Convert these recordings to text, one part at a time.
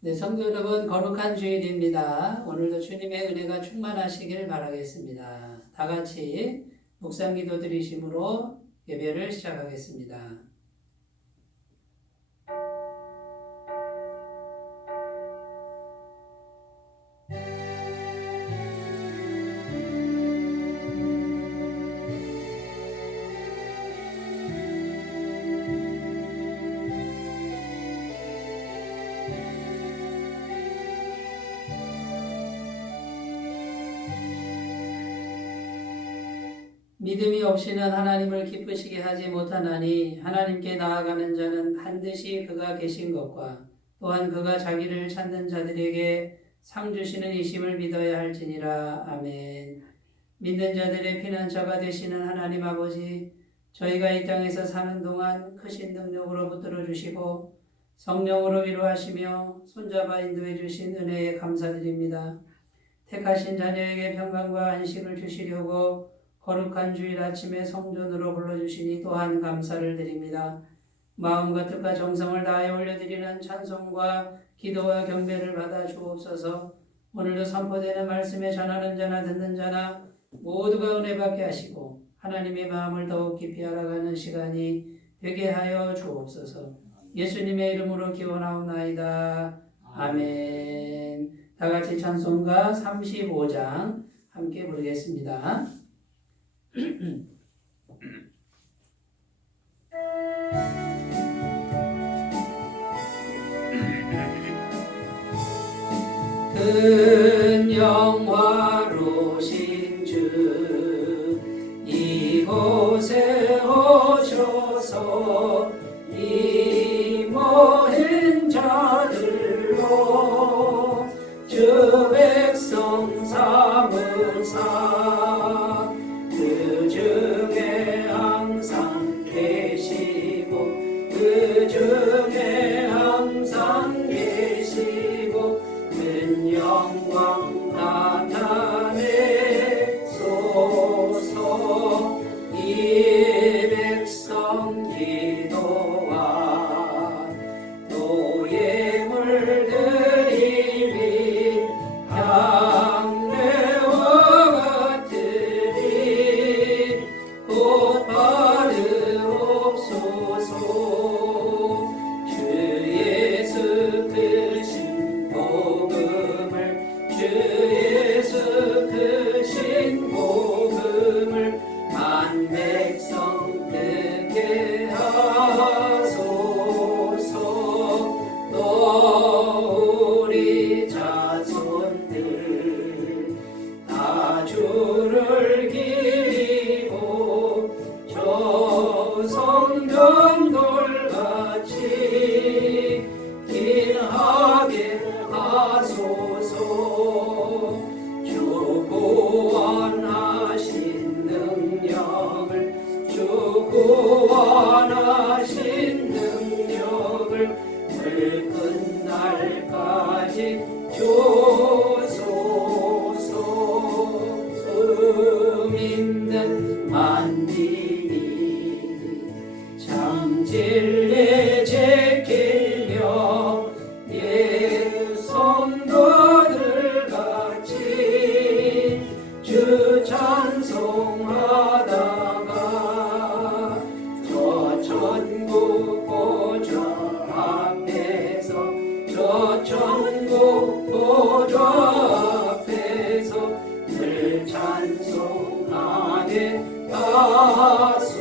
네, 성도 여러분, 거룩한 주일입니다. 오늘도 주님의 은혜가 충만하시길 바라겠습니다. 다 같이 묵상 기도 드리심으로 예배를 시작하겠습니다. 믿음이 없이는 하나님을 기쁘시게 하지 못하나니 하나님께 나아가는 자는 반드시 그가 계신 것과 또한 그가 자기를 찾는 자들에게 상 주시는 이심을 믿어야 할지니라. 아멘. 믿는 자들의 피난처가 되시는 하나님 아버지, 저희가 이 땅에서 사는 동안 크신 능력으로 붙들어 주시고 성령으로 위로하시며 손잡아 인도해 주신 은혜에 감사드립니다. 택하신 자녀에게 평강과 안식을 주시려고 거룩한 주일 아침에 성전으로 불러주시니 또한 감사를 드립니다. 마음과 뜻과 정성을 다해 올려드리는 찬송과 기도와 경배를 받아 주옵소서. 오늘도 선포되는 말씀에 전하는 자나 듣는 자나 모두가 은혜 받게 하시고 하나님의 마음을 더욱 깊이 알아가는 시간이 되게 하여 주옵소서. 예수님의 이름으로 기원하옵나이다. 아멘. 다 같이 찬송가 35장 함께 부르겠습니다. 큰 영화로신 주 이곳에 오셔서 이 모인 자들로 주 백성 삼으사 그 중에 항상 계시고 그 중에 항상 계시고 큰 영광 나타내소서. 이 백성 기도와 또 예물 드림이 향내와 같으리 곧 받으옵소서. 주 예수 크신 복음을 주 예수 크신 복음을 만 백성 듣게 하소서. 또 우리 자손들 다 주를 기리고 저 성전 돌같이 길하게 하소서. 주 구원하신 능력을 주 구원하신 능력을 늘 끝날까지 주소서. 믿는 만민이 참 진리 지키며 예 성도들 같이 주 찬송하다가 저 천국 보좌 앞에서 저 천국 보좌 앞에서 늘 찬송하게 하소서.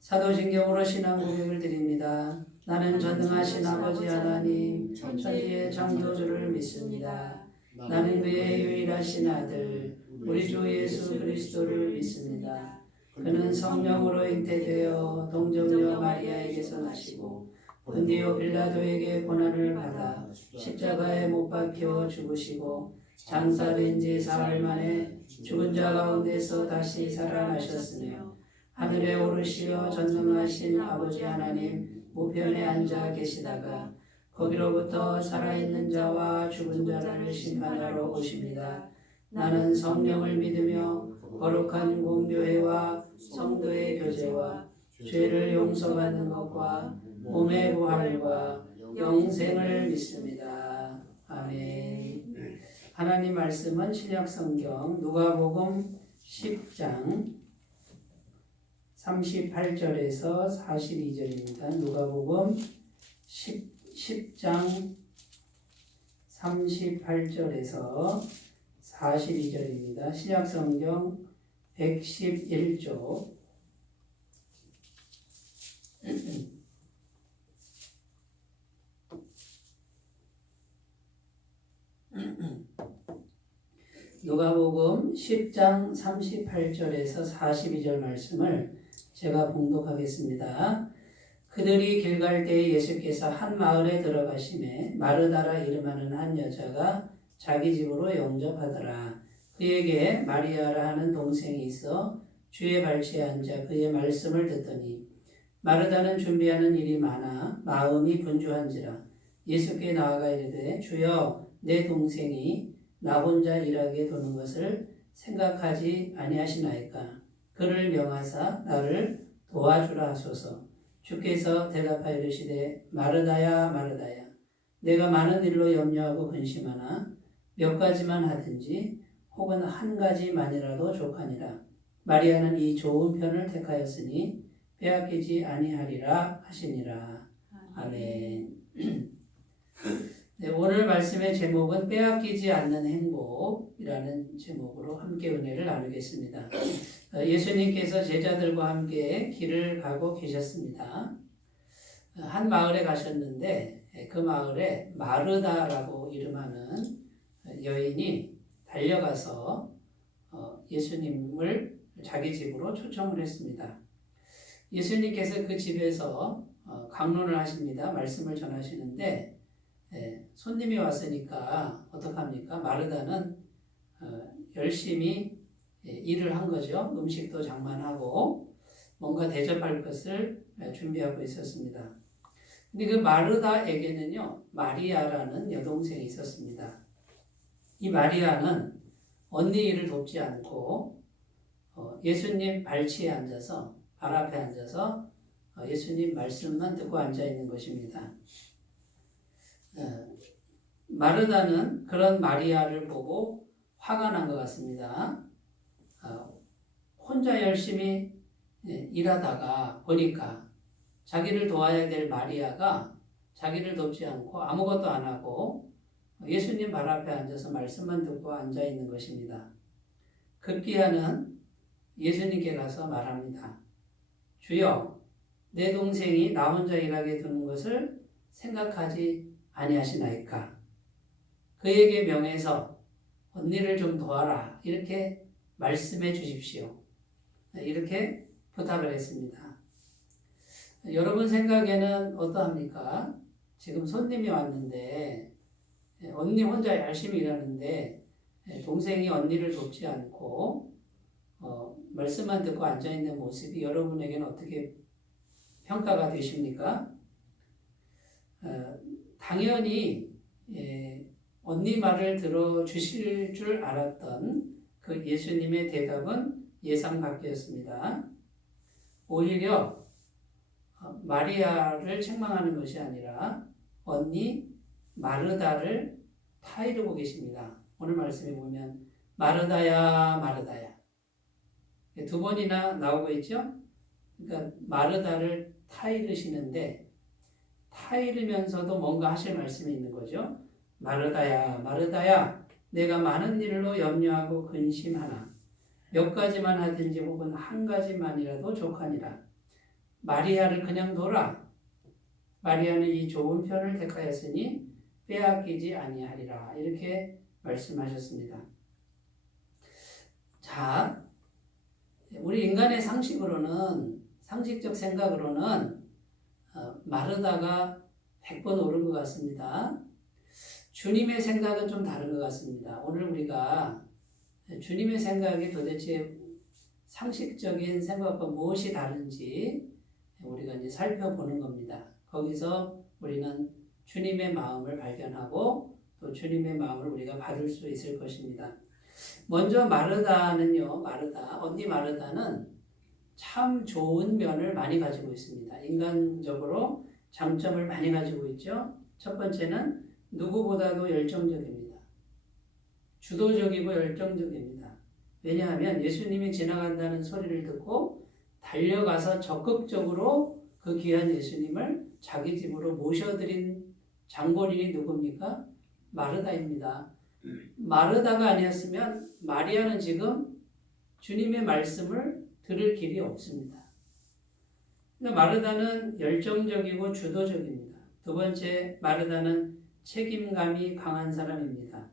사도신경으로 신앙 고백을 드립니다. 나는 전능하신 아버지 하나님 천지의 창조주를 믿습니다. 나는 그의 유일하신 아들 우리 주 예수 그리스도를 믿습니다. 그는 성령으로 잉태되어 동정녀 마리아에게서 나시고 본디오 빌라도에게 고난을 받아 십자가에 못 박혀 죽으시고 장사된 지 사흘 만에 죽은 자 가운데서 다시 살아나셨으며 하늘에 오르시어 전능하신 아버지 하나님 우편에 앉아 계시다가 거기로부터 살아있는 자와 죽은 자를 심판하러 오십니다. 나는 성령을 믿으며 거룩한 공교회와 죄를 용서받는 것과 몸의 부활과 영생을 믿습니다. 아멘. 하나님 말씀은 신약성경 누가복음 10장 38절에서 42절입니다. 누가복음 10장 38절에서 42절입니다. 신약성경 111조 누가복음 10장 38절에서 42절 말씀을 제가 봉독하겠습니다. 그들이 길 갈 때에 예수께서 한 마을에 들어가시매 마르다라 이름하는 한 여자가 자기 집으로 영접하더라. 그에게 마리아라 하는 동생이 있어 주의 발치에 앉아 그의 말씀을 듣더니 마르다는 준비하는 일이 많아 마음이 분주한지라. 예수께 나아가 이르되 주여 내 동생이 나 혼자 일하게 두는 것을 생각하지 아니하시나이까. 그를 명하사 나를 도와주라 하소서. 주께서 대답하여 이르시되 마르다야 마르다야 내가 많은 일로 염려하고 근심하나 몇 가지만 하든지 혹은 한 가지만이라도 족하니라. 마리아는 이 좋은 편을 택하였으니 빼앗기지 아니하리라 하시니라. 아멘. 네, 오늘 말씀의 제목은 빼앗기지 않는 행복이라는 제목으로 함께 은혜를 나누겠습니다. 예수님께서 제자들과 함께 길을 가고 계셨습니다. 한 마을에 가셨는데 그 마을에 마르다라고 이름하는 여인이 달려가서 예수님을 자기 집으로 초청을 했습니다. 예수님께서 그 집에서 강론을 하십니다. 말씀을 전하시는데 손님이 왔으니까 어떡합니까? 마르다는 열심히 일을 한 거죠. 음식도 장만하고 뭔가 대접할 것을 준비하고 있었습니다. 근데 그 마르다에게는요, 마리아라는 여동생이 있었습니다. 이 마리아는 언니 일을 돕지 않고 예수님 발치에 앉아서 발 앞에 앉아서 예수님 말씀만 듣고 앉아 있는 것입니다. 마르다는 그런 마리아를 보고 화가 난 것 같습니다. 혼자 열심히 일하다가 보니까 자기를 도와야 될 마리아가 자기를 돕지 않고 아무것도 안 하고 예수님 발 앞에 앉아서 말씀만 듣고 앉아 있는 것입니다. 급기야는 예수님께 가서 말합니다. 주여, 내 동생이 나 혼자 일하게 두는 것을 생각하지 아니하시나이까. 그에게 명해서 언니를 좀 도와라. 이렇게 말씀해 주십시오. 이렇게 부탁을 했습니다. 여러분 생각에는 어떠합니까? 지금 손님이 왔는데 언니 혼자 열심히 일하는데 동생이 언니를 돕지 않고 말씀만 듣고 앉아있는 모습이 여러분에게는 어떻게 평가가 되십니까? 당연히 언니 말을 들어주실 줄 알았던 그 예수님의 대답은 예상 밖이었습니다. 오히려 마리아를 책망하는 것이 아니라 언니 마르다를 타이르고 계십니다. 오늘 말씀에 보면 마르다야 마르다야 두 번이나 나오고 있죠. 그러니까 마르다를 타이르시는데 타이르면서도 뭔가 하실 말씀이 있는 거죠. 마르다야 마르다야 내가 많은 일로 염려하고 근심하나 몇 가지만 하든지 혹은 한 가지만이라도 족하니라. 마리아를 그냥 둬라. 마리아는 이 좋은 편을 택하였으니 빼앗기지 아니하리라. 이렇게 말씀하셨습니다. 자, 우리 인간의 상식적 생각으로는 마르다가 100번 옳은 것 같습니다. 주님의 생각은 좀 다른 것 같습니다. 오늘 우리가 주님의 생각이 도대체 상식적인 생각과 무엇이 다른지 우리가 이제 살펴보는 겁니다. 거기서 우리는 주님의 마음을 발견하고 또 주님의 마음을 우리가 받을 수 있을 것입니다. 먼저 마르다는요, 언니 마르다는 참 좋은 면을 많이 가지고 있습니다. 인간적으로 장점을 많이 가지고 있죠. 첫 번째는 누구보다도 열정적입니다. 주도적이고 열정적입니다. 왜냐하면 예수님이 지나간다는 소리를 듣고 달려가서 적극적으로 그 귀한 예수님을 자기 집으로 모셔드린 장본인이 누굽니까? 마르다입니다. 마르다가 아니었으면 마리아는 지금 주님의 말씀을 들을 길이 없습니다. 그러니까 마르다는 열정적이고 주도적입니다. 두 번째, 마르다는 책임감이 강한 사람입니다.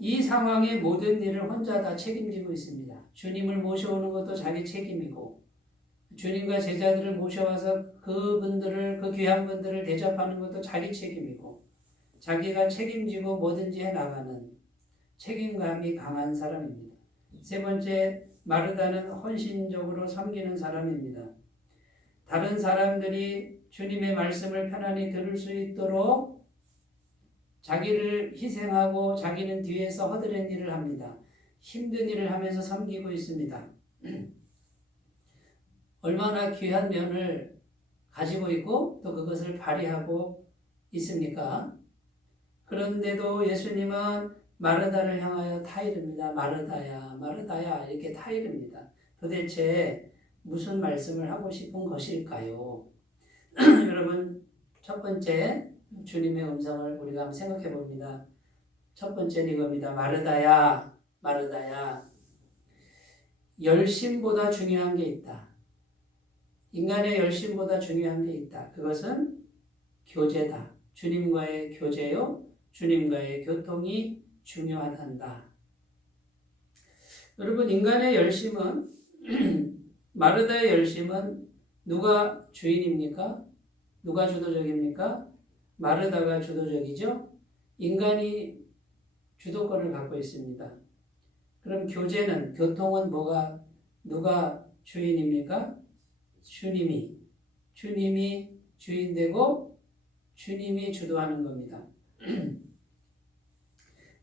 이 상황의 모든 일을 혼자 다 책임지고 있습니다. 주님을 모셔오는 것도 자기 책임이고, 주님과 제자들을 모셔와서 그분들을, 그 귀한 분들을 대접하는 것도 자기 책임이고, 자기가 책임지고 뭐든지 해나가는 책임감이 강한 사람입니다. 세 번째, 마르다는 헌신적으로 섬기는 사람입니다. 다른 사람들이 주님의 말씀을 편안히 들을 수 있도록 자기를 희생하고 자기는 뒤에서 허드렛 일을 합니다. 힘든 일을 하면서 섬기고 있습니다. 얼마나 귀한 면을 가지고 있고 또 그것을 발휘하고 있습니까? 그런데도 예수님은 마르다를 향하여 타이릅니다. 마르다야, 마르다야 이렇게 타이릅니다. 도대체 무슨 말씀을 하고 싶은 것일까요? 여러분, 첫 번째 주님의 음성을 우리가 한번 생각해 봅니다. 첫 번째는 이겁니다. 마르다야, 마르다야. 열심보다 중요한 게 있다. 인간의 열심보다 중요한 게 있다. 그것은 교제다. 주님과의 교제요. 주님과의 교통이 중요하단다. 여러분, 인간의 열심은 마르다의 열심은 누가 주인입니까? 누가 주도적입니까? 마르다가 주도적이죠. 인간이 주도권을 갖고 있습니다. 그럼 교통은 누가 주인입니까? 주님이 주인되고 주님이 주도하는 겁니다.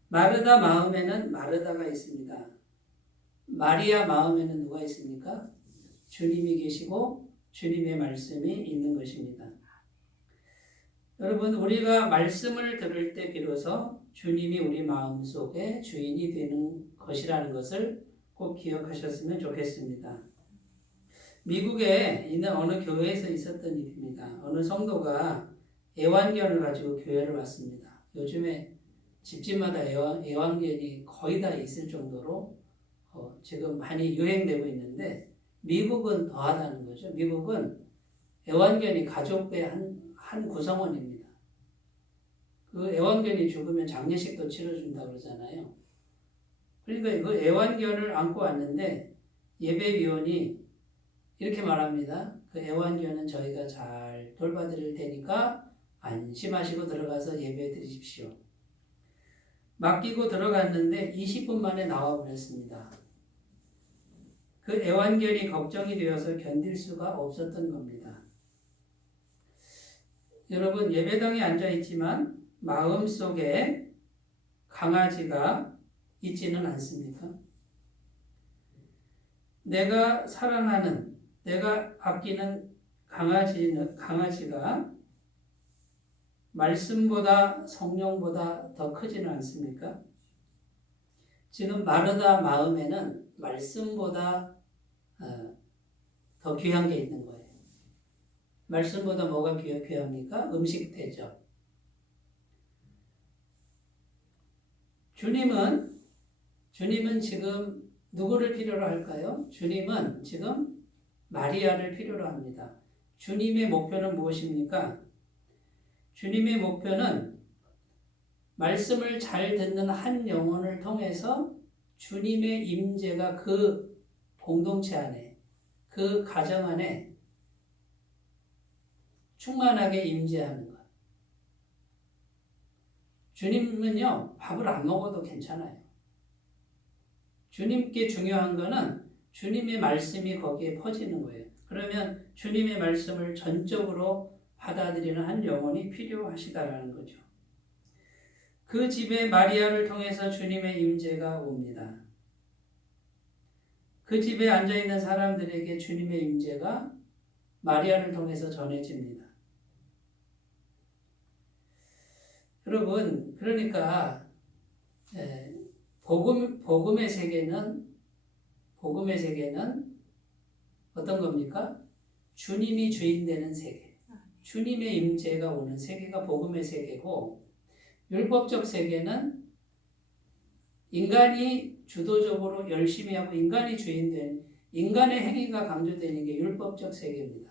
마르다 마음에는 마르다가 있습니다. 마리아 마음에는 누가 있습니까? 주님이 계시고 주님의 말씀이 있는 것입니다. 여러분, 우리가 말씀을 들을 때 비로소 주님이 우리 마음속에 주인이 되는 것이라는 것을 꼭 기억하셨으면 좋겠습니다. 미국에 있는 어느 교회에서 있었던 일입니다. 어느 성도가 애완견을 가지고 교회를 왔습니다. 요즘에 집집마다 애완견이 거의 다 있을 정도로 지금 많이 유행되고 있는데 미국은 더하다는 거죠. 미국은 애완견이 가족의 한 구성원입니다. 그 애완견이 죽으면 장례식도 치러준다고 그러잖아요. 그러니까 그 애완견을 안고 왔는데 예배위원이 이렇게 말합니다. 그 애완견은 저희가 잘 돌봐드릴 테니까 안심하시고 들어가서 예배 드리십시오. 맡기고 들어갔는데 20분 만에 나와버렸습니다. 그 애완견이 걱정이 되어서 견딜 수가 없었던 겁니다. 여러분, 예배당에 앉아있지만 마음속에 강아지가 있지는 않습니까? 내가 사랑하는, 내가 아끼는 강아지가 말씀보다 성령보다 더 크지는 않습니까? 지금 마르다 마음에는 말씀보다 더 귀한 게 있는 거예요. 말씀보다 뭐가 귀합니까? 음식대죠. 주님은 지금 누구를 필요로 할까요? 주님은 지금 마리아를 필요로 합니다. 주님의 목표는 무엇입니까? 주님의 목표는 말씀을 잘 듣는 한 영혼을 통해서 주님의 임재가 그 공동체 안에, 그 가정 안에 충만하게 임재하는 것. 주님은요, 밥을 안 먹어도 괜찮아요. 주님께 중요한 거는 주님의 말씀이 거기에 퍼지는 거예요. 그러면 주님의 말씀을 전적으로 받아들이는 한 영혼이 필요하시다라는 거죠. 그 집에 마리아를 통해서 주님의 임재가 옵니다. 그 집에 앉아있는 사람들에게 주님의 임재가 마리아를 통해서 전해집니다. 여러분, 그러니까 복음의 세계는 어떤 겁니까? 주님이 주인 되는 세계. 주님의 임재가 오는 세계가 복음의 세계고, 율법적 세계는 인간이 주도적으로 열심히 하고 인간이 주인된 인간의 행위가 강조되는 게 율법적 세계입니다.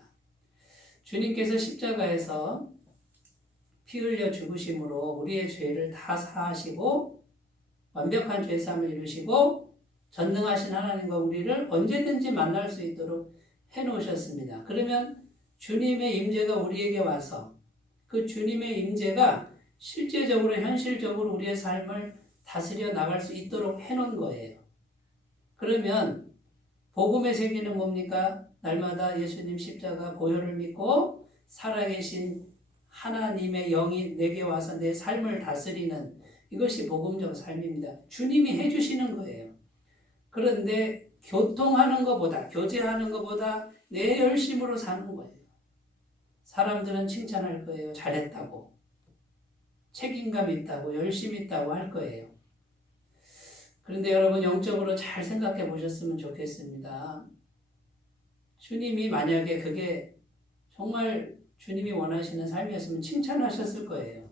주님께서 십자가에서 피 흘려 죽으심으로 우리의 죄를 다 사하시고 완벽한 죄사함을 이루시고 전능하신 하나님과 우리를 언제든지 만날 수 있도록 해놓으셨습니다. 그러면 주님의 임재가 우리에게 와서 그 주님의 임재가 실제적으로 현실적으로 우리의 삶을 다스려 나갈 수 있도록 해놓은 거예요. 그러면 복음의 세계는 뭡니까? 날마다 예수님 십자가 보혈을 믿고 살아계신 하나님의 영이 내게 와서 내 삶을 다스리는 이것이 복음적 삶입니다. 주님이 해주시는 거예요. 그런데 교통하는 것보다, 교제하는 것보다 내 열심으로 사는 거예요. 사람들은 칭찬할 거예요. 잘했다고. 책임감 있다고, 열심히 있다고 할 거예요. 그런데 여러분 영적으로 잘 생각해 보셨으면 좋겠습니다. 주님이 만약에 그게 정말 주님이 원하시는 삶이었으면 칭찬하셨을 거예요.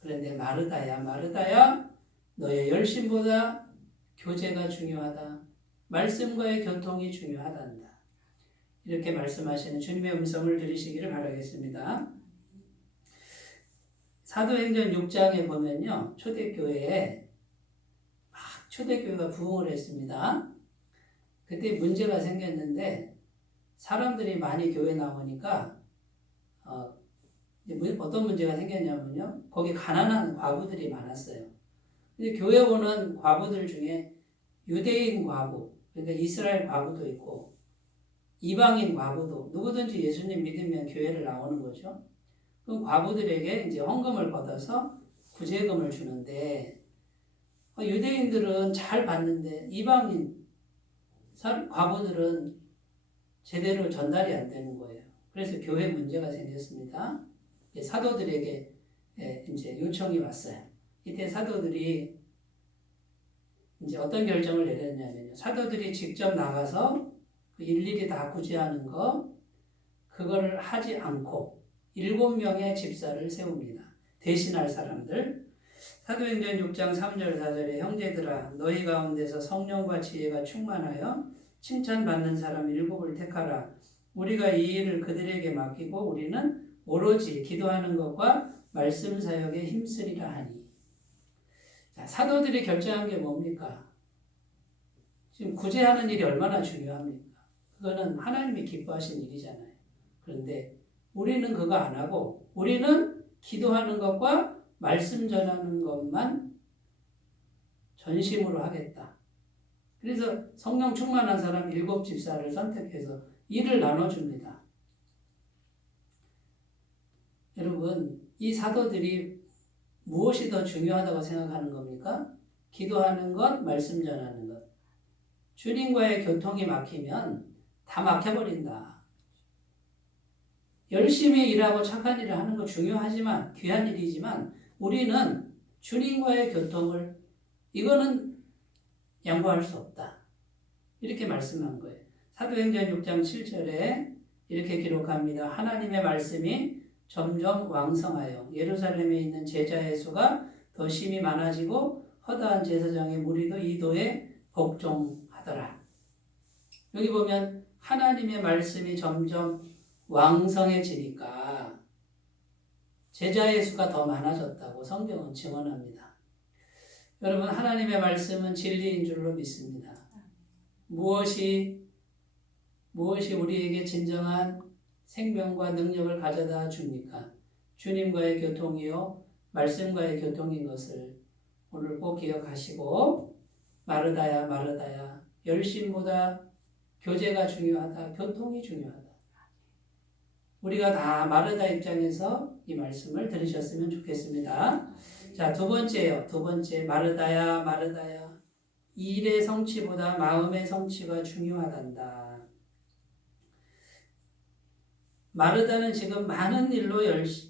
그런데 마르다야 너의 열심보다 교제가 중요하다. 말씀과의 교통이 중요하단다. 이렇게 말씀하시는 주님의 음성을 들으시기를 바라겠습니다. 사도행전 6장에 보면요. 초대교회가 부흥을 했습니다. 그때 문제가 생겼는데 사람들이 많이 교회 나오니까 어떤 문제가 생겼냐면요. 거기 가난한 과부들이 많았어요. 근데 교회 오는 과부들 중에 유대인 과부, 그러니까 이스라엘 과부도 있고 이방인 과부도 누구든지 예수님 믿으면 교회를 나오는 거죠. 그 과부들에게 이제 헌금을 걷어서 구제금을 주는데 유대인들은 잘 받는데 이방인 과부들은 제대로 전달이 안 되는 거예요. 그래서 교회 문제가 생겼습니다. 사도들에게 이제 요청이 왔어요. 이때 사도들이 이제 어떤 결정을 내렸냐면요. 사도들이 직접 나가서 일일이 다 구제하는 그거를 하지 않고 7명의 집사를 세웁니다. 대신할 사람들. 사도행전 6장 3절 4절에 형제들아 너희 가운데서 성령과 지혜가 충만하여 칭찬받는 사람 7을 택하라. 우리가 이 일을 그들에게 맡기고 우리는 오로지 기도하는 것과 말씀 사역에 힘쓰리라 하니. 자, 사도들이 결정한 게 뭡니까? 지금 구제하는 일이 얼마나 중요합니까? 그거는 하나님이 기뻐하신 일이잖아요. 그런데 우리는 그거 안 하고 우리는 기도하는 것과 말씀 전하는 것만 전심으로 하겠다. 그래서 성령 충만한 사람 7집사를 선택해서 일을 나눠줍니다. 여러분, 이 사도들이 무엇이 더 중요하다고 생각하는 겁니까? 기도하는 것, 말씀 전하는 것. 주님과의 교통이 막히면 다 막혀버린다. 열심히 일하고 착한 일을 하는 거 중요하지만 귀한 일이지만 우리는 주님과의 교통을 이거는 양보할 수 없다. 이렇게 말씀한 거예요. 사도행전 6장 7절에 이렇게 기록합니다. 하나님의 말씀이 점점 왕성하여 예루살렘에 있는 제자의 수가 더 심히 많아지고 허다한 제사장의 무리도 이 도에 복종하더라. 여기 보면 하나님의 말씀이 점점 왕성해지니까 제자의 수가 더 많아졌다고 성경은 증언합니다. 여러분, 하나님의 말씀은 진리인 줄로 믿습니다. 무엇이 우리에게 진정한 생명과 능력을 가져다 줍니까? 주님과의 교통이요 말씀과의 교통인 것을 오늘 꼭 기억하시고 마르다야 열심보다 교제가 중요하다. 교통이 중요하다. 우리가 다 마르다 입장에서 이 말씀을 들으셨으면 좋겠습니다. 자, 두 번째 마르다야. 일의 성취보다 마음의 성취가 중요하단다. 마르다는 지금 많은 일로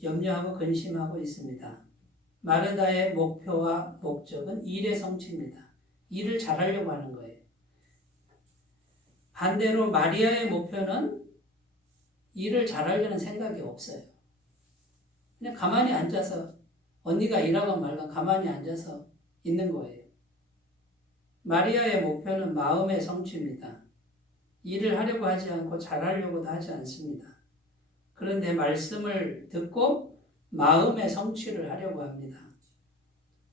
염려하고 근심하고 있습니다. 마르다의 목표와 목적은 일의 성취입니다. 일을 잘하려고 하는 거예요. 반대로 마리아의 목표는 일을 잘하려는 생각이 없어요. 그냥 가만히 앉아서 언니가 일하건 말건 가만히 앉아서 있는 거예요. 마리아의 목표는 마음의 성취입니다. 일을 하려고 하지 않고 잘하려고도 하지 않습니다. 그런데 말씀을 듣고 마음의 성취를 하려고 합니다.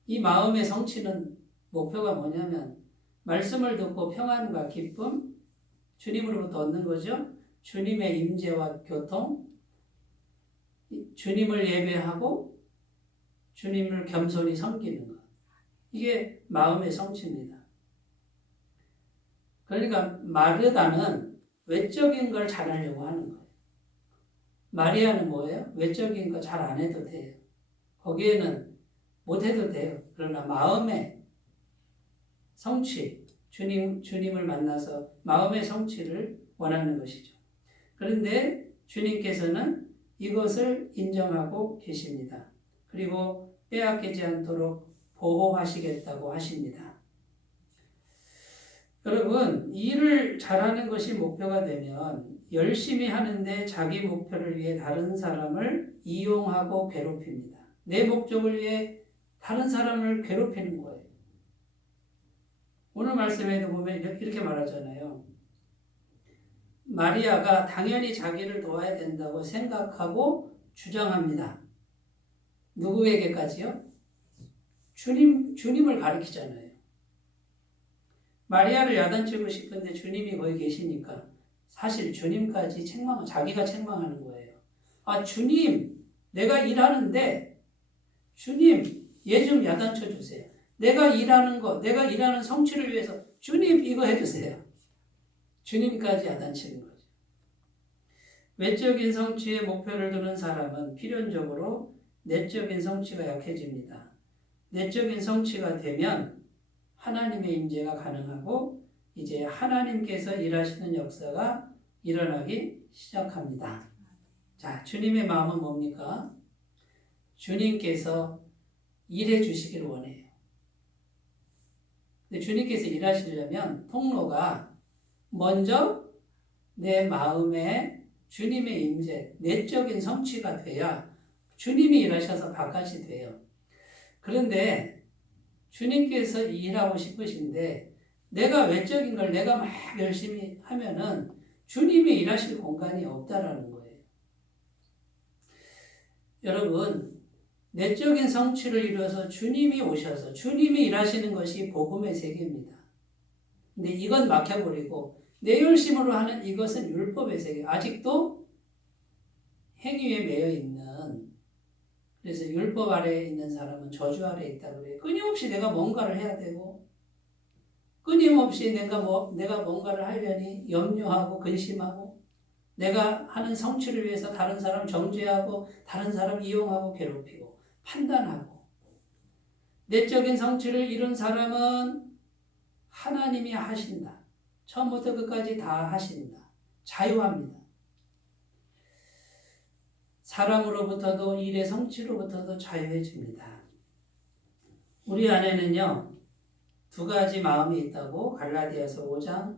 이 마음의 성취는 목표가 뭐냐면 말씀을 듣고 평안과 기쁨, 주님으로부터 얻는 거죠. 주님의 임재와 교통, 주님을 예배하고 주님을 겸손히 섬기는 것. 이게 마음의 성취입니다. 그러니까 마르다는 외적인 걸 잘하려고 하는 거예요. 마리아는 뭐예요? 외적인 거 잘 안 해도 돼요. 거기에는 못 해도 돼요. 그러나 마음의 성취, 주님을 만나서 마음의 성취를 원하는 것이죠. 그런데 주님께서는 이것을 인정하고 계십니다. 그리고 빼앗기지 않도록 보호하시겠다고 하십니다. 여러분, 일을 잘하는 것이 목표가 되면 열심히 하는데 자기 목표를 위해 다른 사람을 이용하고 괴롭힙니다. 내 목적을 위해 다른 사람을 괴롭히는 거예요. 오늘 말씀에도 보면 이렇게 말하잖아요. 마리아가 당연히 자기를 도와야 된다고 생각하고 주장합니다. 누구에게까지요? 주님을 가리키잖아요. 마리아를 야단치고 싶은데 주님이 거기 계시니까 사실 주님까지 자기가 책망하는 거예요. 아, 주님, 내가 일하는데 주님, 얘 좀 야단쳐 주세요. 내가 일하는 성취를 위해서 주님 이거 해주세요. 주님까지 야단치는 거죠. 외적인 성취에 목표를 두는 사람은 필연적으로 내적인 성취가 약해집니다. 내적인 성취가 되면 하나님의 임재가 가능하고 이제 하나님께서 일하시는 역사가 일어나기 시작합니다. 자, 주님의 마음은 뭡니까? 주님께서 일해 주시기를 원해요. 근데 주님께서 일하시려면 통로가 먼저 내 마음에 주님의 임재, 내적인 성취가 돼야 주님이 일하셔서 바깥이 돼요. 그런데 주님께서 일하고 싶으신데 내가 외적인 걸 내가 막 열심히 하면은 주님이 일하실 공간이 없다라는 거예요. 여러분, 내적인 성취를 이루어서 주님이 오셔서 주님이 일하시는 것이 복음의 세계입니다. 근데 이건 막혀버리고 내 열심으로 하는 이것은 율법의 세계. 아직도 행위에 매여 있는, 그래서 율법 아래에 있는 사람은 저주 아래에 있다고 그래요. 끊임없이 내가 뭔가를 해야 되고 끊임없이 내가 뭔가를 하려니 염려하고 근심하고 내가 하는 성취를 위해서 다른 사람 정죄하고 다른 사람 이용하고 괴롭히고 판단하고 내적인 성취를 이룬 사람은 하나님이 하신다. 처음부터 끝까지 다 하신다. 자유합니다. 사랑으로부터도 일의 성취로부터도 자유해집니다. 우리 안에는요, 두 가지 마음이 있다고 갈라디아서 5장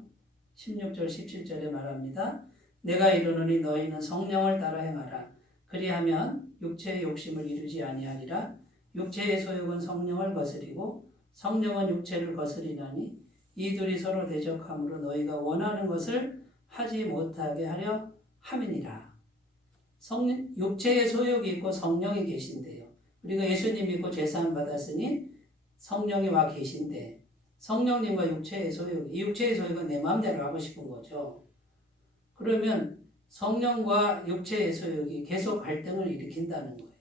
16절 17절에 말합니다. 내가 이르노니 너희는 성령을 따라 행하라. 그리하면 육체의 욕심을 이루지 아니하리라. 육체의 소욕은 성령을 거스리고 성령은 육체를 거스리나니 이 둘이 서로 대적함으로 너희가 원하는 것을 하지 못하게 하려 함이니라. 육체의 소욕이 있고 성령이 계신데요. 우리가 예수님 믿고 죄사함 받았으니 성령이 와 계신데 성령님과 육체의 소욕, 이 육체의 소욕은 내 마음대로 하고 싶은 거죠. 그러면 성령과 육체의 소욕이 계속 갈등을 일으킨다는 거예요.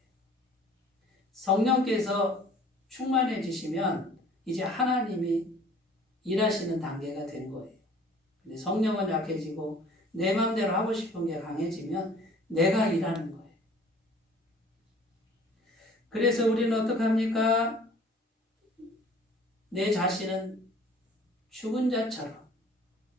성령께서 충만해지시면 이제 하나님이 일하시는 단계가 된 거예요. 근데 성령은 약해지고 내 마음대로 하고 싶은 게 강해지면 내가 일하는 거예요. 그래서 우리는 어떡합니까? 내 자신은 죽은 자처럼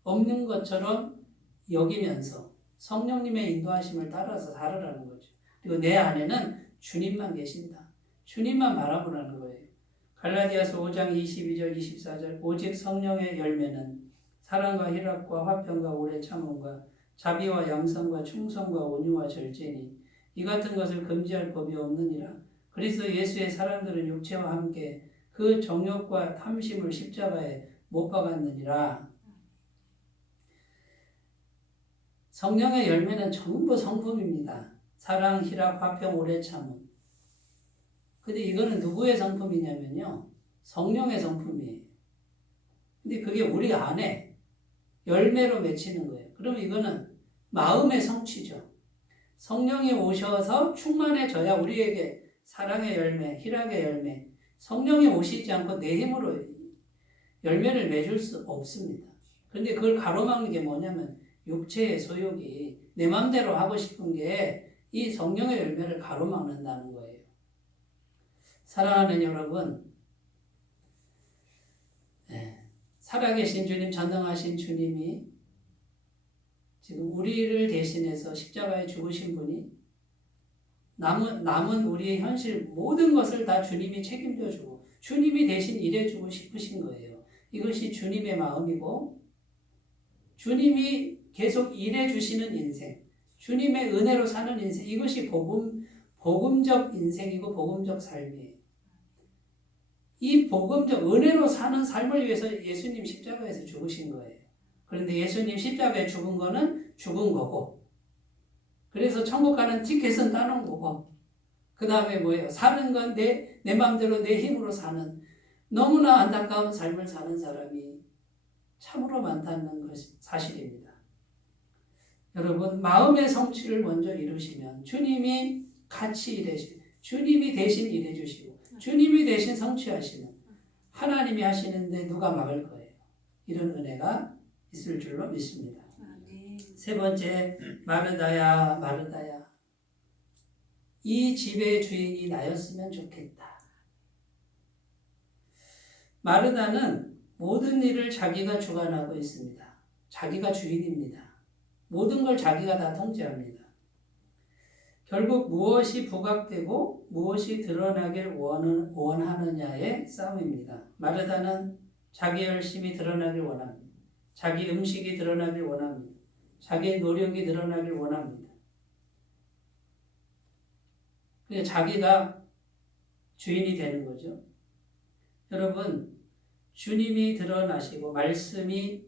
없는 것처럼 여기면서 성령님의 인도하심을 따라서 살아라는 거죠. 그리고 내 안에는 주님만 계신다. 주님만 바라보라는 거예요. 갈라디아서 5장 22절 24절 오직 성령의 열매는 사랑과 희락과 화평과 오래 참음과 자비와 양선과 충성과 온유와 절제니 이 같은 것을 금지할 법이 없느니라. 그리스도 예수의 사람들은 육체와 함께 그 정욕과 탐심을 십자가에 못 박았느니라. 성령의 열매는 전부 성품입니다. 사랑, 희락, 화평, 오래 참음. 근데 이거는 누구의 성품이냐면요. 성령의 성품이에요. 근데 그게 우리 안에 열매로 맺히는 거예요. 그러면 이거는 마음의 성취죠. 성령이 오셔서 충만해져야 우리에게 사랑의 열매, 희락의 열매, 성령이 오시지 않고 내 힘으로 열매를 맺을 수 없습니다. 그런데 그걸 가로막는 게 뭐냐면 육체의 소욕이 내 마음대로 하고 싶은 게 이 성령의 열매를 가로막는다는 거예요. 사랑하는 여러분, 살아계신 주님, 전능하신 주님이 지금 우리를 대신해서 십자가에 죽으신 분이 남은 우리의 현실 모든 것을 다 주님이 책임져 주고 주님이 대신 일해주고 싶으신 거예요. 이것이 주님의 마음이고 주님이 계속 일해주시는 인생, 주님의 은혜로 사는 인생, 이것이 복음적 인생이고 복음적 삶이에요. 이 복음적 은혜로 사는 삶을 위해서 예수님 십자가에서 죽으신 거예요. 그런데 예수님 십자가에 죽은 거는 죽은 거고, 그래서 천국 가는 티켓은 따놓은 거고, 그 다음에 뭐예요? 사는 건 내 마음대로 내 힘으로 사는 너무나 안타까운 삶을 사는 사람이 참으로 많다는 것이 사실입니다. 여러분, 마음의 성취를 먼저 이루시면 주님이 같이 일해주시고, 주님이 대신 일해주시고, 주님이 대신 성취하시는 하나님이 하시는데 누가 막을 거예요. 이런 은혜가 있을 줄로 믿습니다. 세 번째, 마르다야 마르다야, 이 집의 주인이 나였으면 좋겠다. 마르다는 모든 일을 자기가 주관하고 있습니다. 자기가 주인입니다. 모든 걸 자기가 다 통제합니다. 결국 무엇이 부각되고 무엇이 드러나길 원하느냐의 싸움입니다. 마르다는 자기 열심이 드러나길 원합니다. 자기 음식이 드러나길 원합니다. 자기의 노력이 드러나길 원합니다. 그래서 자기가 주인이 되는 거죠. 여러분, 주님이 드러나시고 말씀이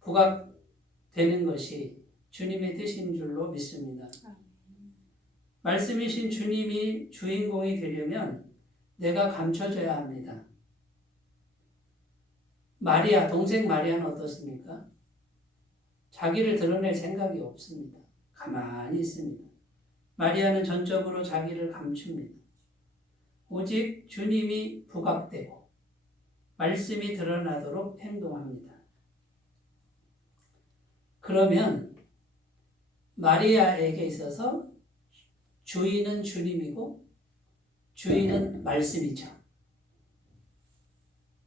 부각되는 것이 주님의 뜻인 줄로 믿습니다. 말씀이신 주님이 주인공이 되려면 내가 감춰져야 합니다. 마리아, 동생 마리아는 어떻습니까? 자기를 드러낼 생각이 없습니다. 가만히 있습니다. 마리아는 전적으로 자기를 감춥니다. 오직 주님이 부각되고 말씀이 드러나도록 행동합니다. 그러면 마리아에게 있어서 주인은 주님이고 주인은 말씀이죠.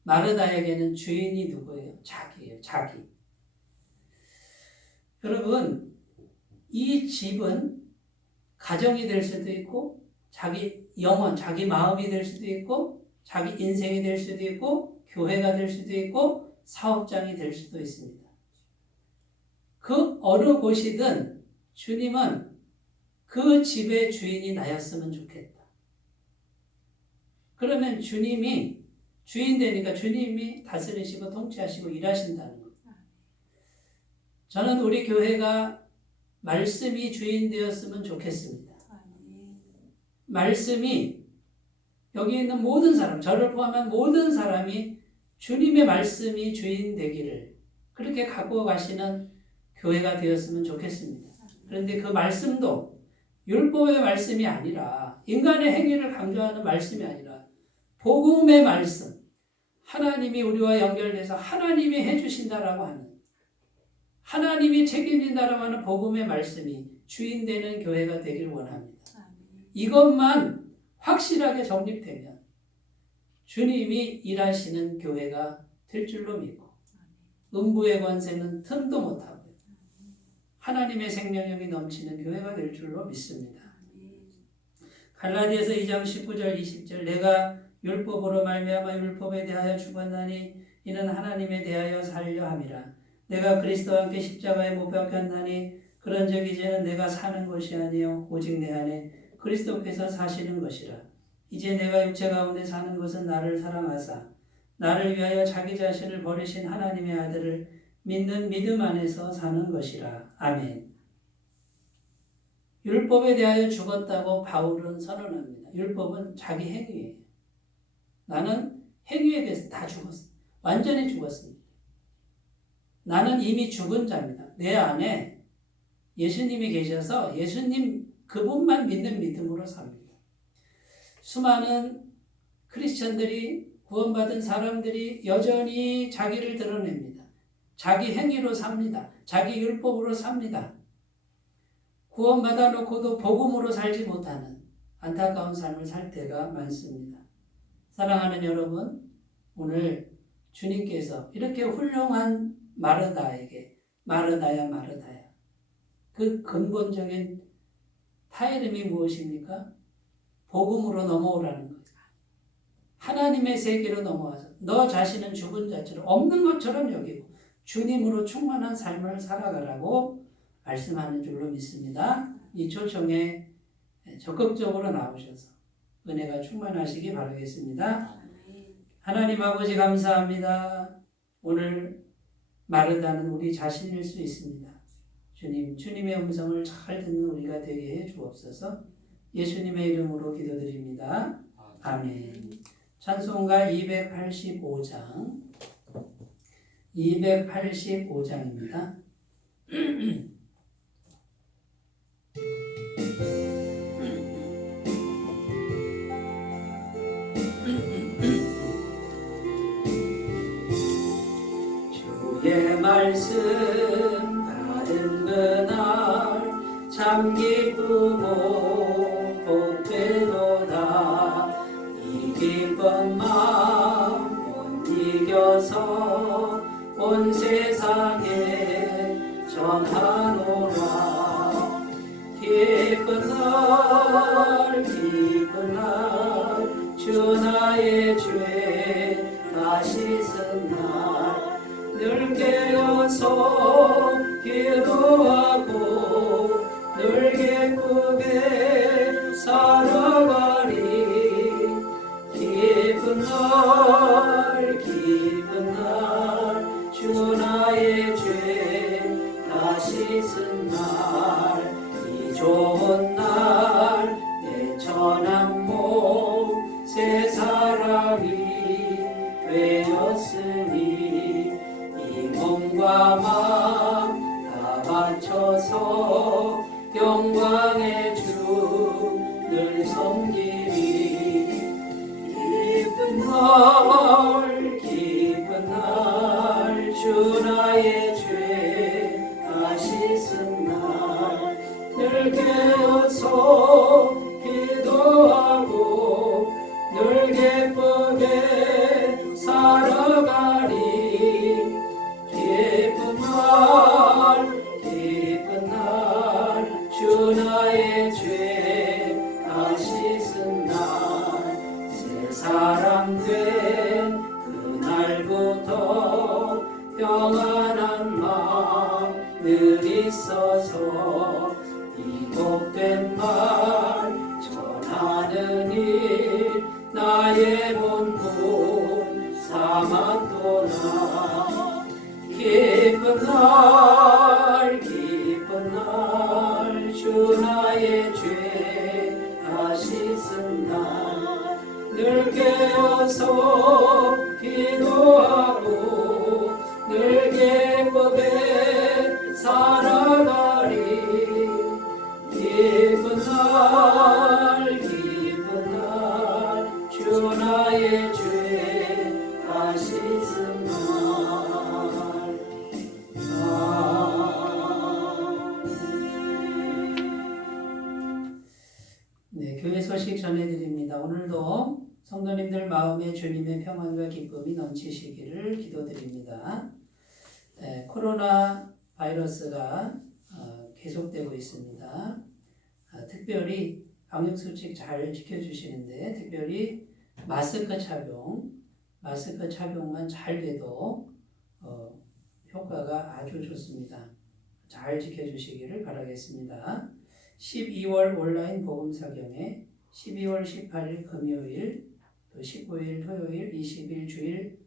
마르다에게는 주인이 누구예요? 자기예요. 자기. 여러분, 이 집은 가정이 될 수도 있고 자기 영혼, 자기 마음이 될 수도 있고 자기 인생이 될 수도 있고 교회가 될 수도 있고 사업장이 될 수도 있습니다. 그 어느 곳이든 주님은 그 집의 주인이 나였으면 좋겠다. 그러면 주님이 주인 되니까 주님이 다스리시고 통치하시고 일하신다는 거예요. 저는 우리 교회가 말씀이 주인 되었으면 좋겠습니다. 말씀이 여기 있는 모든 사람, 저를 포함한 모든 사람이 주님의 말씀이 주인 되기를 그렇게 갖고 가시는 교회가 되었으면 좋겠습니다. 그런데 그 말씀도 율법의 말씀이 아니라 인간의 행위를 강조하는 말씀이 아니라 복음의 말씀, 하나님이 우리와 연결돼서 하나님이 해주신다라고 하는, 하나님이 책임진다라고 하는 복음의 말씀이 주인 되는 교회가 되길 원합니다. 이것만 확실하게 정립되면 주님이 일하시는 교회가 될 줄로 믿고 음부의 권세는 틈도 못하고 하나님의 생명력이 넘치는 교회가 될 줄로 믿습니다. 갈라디아서 2장 19절 20절 내가 율법으로 말미암아 율법에 대하여 죽었나니 이는 하나님에 대하여 살려 함이라. 내가 그리스도와 함께 십자가에 못 박혔나니 그런즉 이제는 내가 사는 것이 아니요 오직 내 안에 그리스도께서 사시는 것이라. 이제 내가 육체 가운데 사는 것은 나를 사랑하사 나를 위하여 자기 자신을 버리신 하나님의 아들을 믿는 믿음 안에서 사는 것이라. 아멘. 율법에 대하여 죽었다고 바울은 선언합니다. 율법은 자기 행위예요. 나는 행위에 대해서 다 죽었어. 완전히 죽었습니다. 나는 이미 죽은 자입니다. 내 안에 예수님이 계셔서 예수님 그분만 믿는 믿음으로 삽니다. 수많은 크리스천들이 구원받은 사람들이 여전히 자기를 드러냅니다. 자기 행위로 삽니다. 자기 율법으로 삽니다. 구원받아 놓고도 복음으로 살지 못하는 안타까운 삶을 살 때가 많습니다. 사랑하는 여러분, 오늘 주님께서 이렇게 훌륭한 마르다에게 마르다야 그 근본적인 타이름이 무엇입니까? 복음으로 넘어오라는 거예요. 하나님의 세계로 넘어와서 너 자신은 죽은 자처럼 없는 것처럼 여기고 주님으로 충만한 삶을 살아가라고 말씀하는 줄로 믿습니다. 이 초청에 적극적으로 나오셔서 은혜가 충만하시기 바라겠습니다. 하나님 아버지 감사합니다. 오늘 마르다는 우리 자신일 수 있습니다. 주님의 음성을 잘 듣는 우리가 되게 해 주옵소서. 예수님의 이름으로 기도드립니다. 아멘. 찬송가 285장 285장입니다. 주의 말씀 받은 그날 참 기쁘고 복되도다. 이 기쁜 마음 못 이겨서 온 세상에 전하노라. 기쁜 날 주 나의 죄 다 씻은 날 늘 깨어서 기도하고 늘 기쁘게 살아가리. 기쁜 날 주 나의 죄 다 씻은 날 이 좋은 날 내 천한 몸 새 사람이 되었으니 이 몸과 마음 다 바쳐서 영광의 주 늘 섬기리. 기쁜 날 주 나의 죄 다 씻은 날 늘 깨어서 기도하고 늘 기쁘게 살아가리. 기쁜 날 주 나의 죄 다 씻은 날 새 사람 된 그날부터 평안한 마음 늘 있어서 이 복된 말 전하는 일 나의 본분 삼았도다. 기쁜 날 주 나의 죄 다 씻은 날 늘 깨어서 기도하고 늘 기쁘게 살아가리. 기쁜 날 주 나의 죄 다 씻은 날. 네, 교회 소식 전해드립니다. 오늘도 성도님들 마음에 주님의 평안과 기쁨이 넘치시기를 기도드립니다. 코로나 바이러스가 계속되고 있습니다. 특별히 방역수칙 잘 지켜주시는데 특별히 마스크 착용만 잘 돼도 효과가 아주 좋습니다. 잘 지켜주시기를 바라겠습니다. 12월 온라인 복음사경에 12월 18일 금요일, 또 19일 토요일, 20일 주일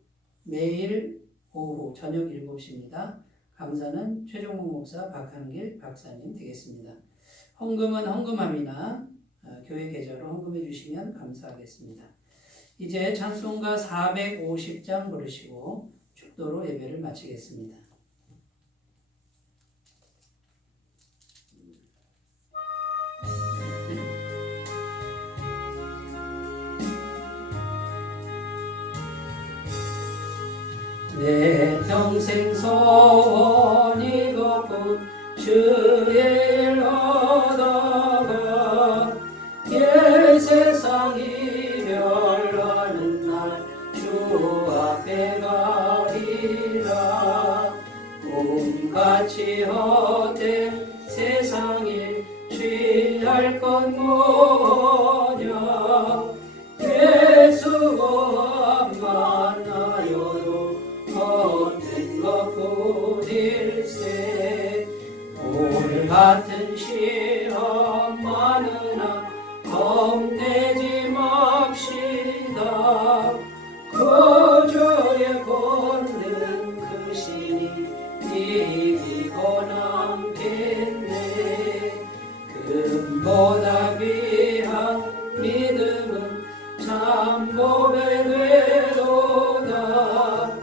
매일 오후 저녁 7시입니다. 강사는 최종목 목사 박한길 박사님 되겠습니다. 헌금은 헌금함이나 교회 계좌로 헌금해 주시면 감사하겠습니다. 이제 찬송가 450장 부르시고 축도로 예배를 마치겠습니다. 내 평생 소원이 걷고 주의 일 하다가 세상 이별하는 날 주 앞에 가리라. 꿈같이 헛된 세상 일 취할 것 뭐냐. 예수만 만나여도 헛된 것 뿐일세. 올 같은 시험 많으나 겁내지 맙시다. 거저에 걷는 그 신이 이기고 남겠네. 금보다 귀한 믿음은 참 보배 되도다.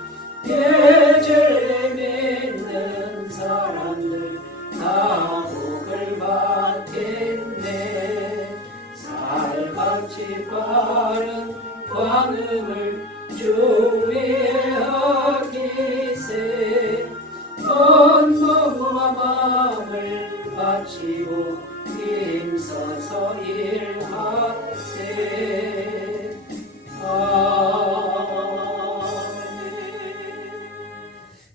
예절에 믿는 사람들 다 복을 받겠네. 살같이 빠른 광음을 주 위에 하기세. 온몸과 마음을 바치고 힘써서 일하세.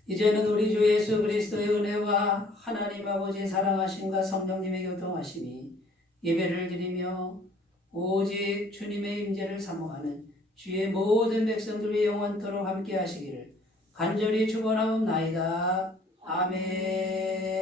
이제는 우리 주 예수 그리스도의 은혜와 하나님 아버지의 사랑하심과 성령님의 교통하심이 예배를 드리며 오직 주님의 임재를 사모하는 주의 모든 백성들이 영원토록 함께 하시기를 간절히 축원하옵나이다. 아멘.